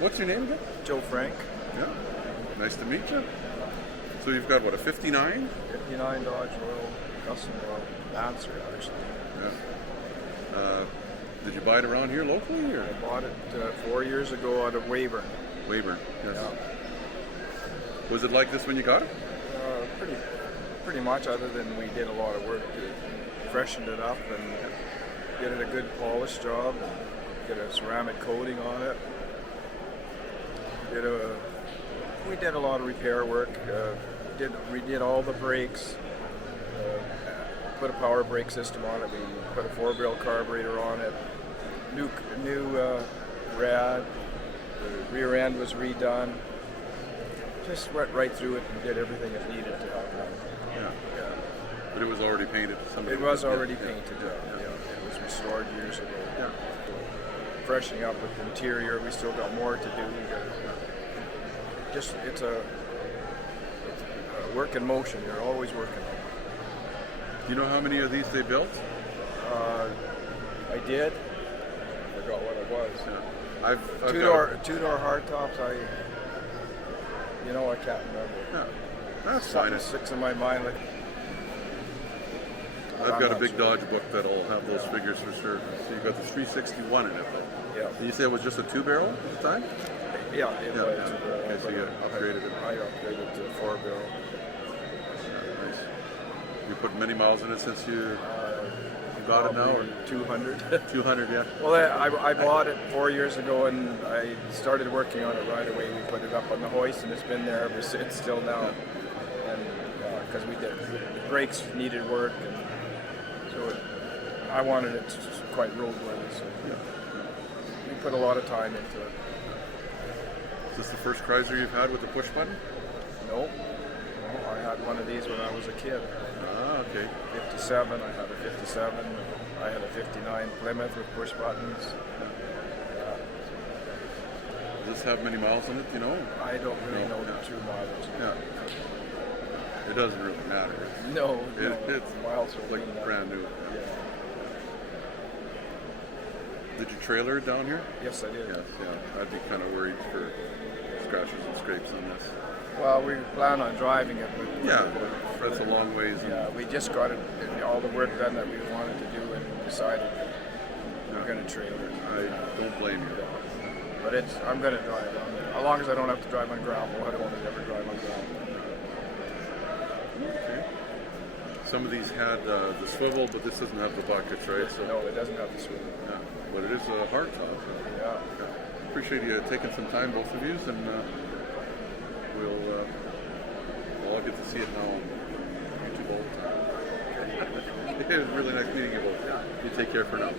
What's your name again? Joe Frank, Yeah. Nice to meet you. So you've got what, a 59? 59 Dodge Royal Custom Royal Lancer, actually. Yeah. Did you buy it around here locally or? I bought it 4 years ago out of Weyburn. Weyburn, yes. Yeah. Was it like this when you got it? Pretty much, other than we did a lot of work to freshen it up and get it a good polish job, get a ceramic coating on it. We did a lot of repair work. We did all the brakes. Put a power brake system on it. We put a 4-barrel carburetor on it. New rad. The rear end was redone. Just went right through it and did everything it needed to happen. Yeah. But it was already painted. It was already painted. Yeah. It was restored years ago. Yeah. Freshening up with the interior. We still got more to do. It's a work in motion. You're always working. Do you know how many of these they built? I did. I forgot what it was. Yeah. I've Two-door hardtops. I can't remember. Yeah. That's Something fine. sticks in my mind. I've got a big Dodge book that'll have those figures for sure. So you've got the 361 in it. Yeah. Did you say it was just a 2-barrel at the time? Yeah, it was. Okay, so you upgraded it. I upgraded to 4-barrel. Yeah, nice. You put many miles in it since you got it now? Or 200. 200, yeah. Well, I bought it 4 years ago, and I started working on it right away. We put it up on the hoist, and it's been there ever since, still now. And because the brakes needed work, and so I wanted it quite roadworthy. So we put a lot of time into it. Is this the first Chrysler you've had with the push button? No, I had one of these when I was a kid. Ah, okay. 57, I had a 57. I had a 59 Plymouth with push buttons. Does this have many miles in it, do you know? I don't really know the true mileage. Yeah. It doesn't really matter. No, It's miles are like brand new. Yeah. Did you trailer it down here? Yes, I did. Yes, yeah. I'd be kind of worried for scratches and scrapes on this. Well, we plan on driving it. Yeah, that's a long ways. Yeah, we just got it, all the work done that we wanted to do, and decided we're going to trailer it. I don't blame you. But I'm going to drive it. As long as I don't have to drive on gravel, I don't want to ever drive on gravel. Okay. Some of these had the swivel, but this doesn't have the buckets, right? So, no, it doesn't have the swivel. yeah, but it is a hard top. Yeah. Okay. Appreciate you taking some time, both of you, and we'll all get to see it now on YouTube all the time. It was really nice meeting you both. You take care for now.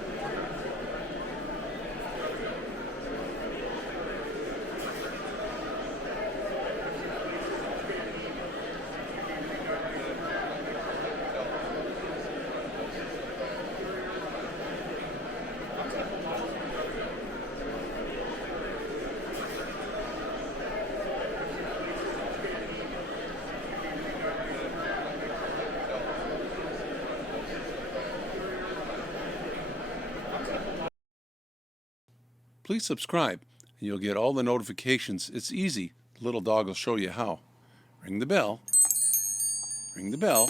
Please subscribe, and you'll get all the notifications. It's easy. The little dog will show you how. Ring the bell. Ring the bell.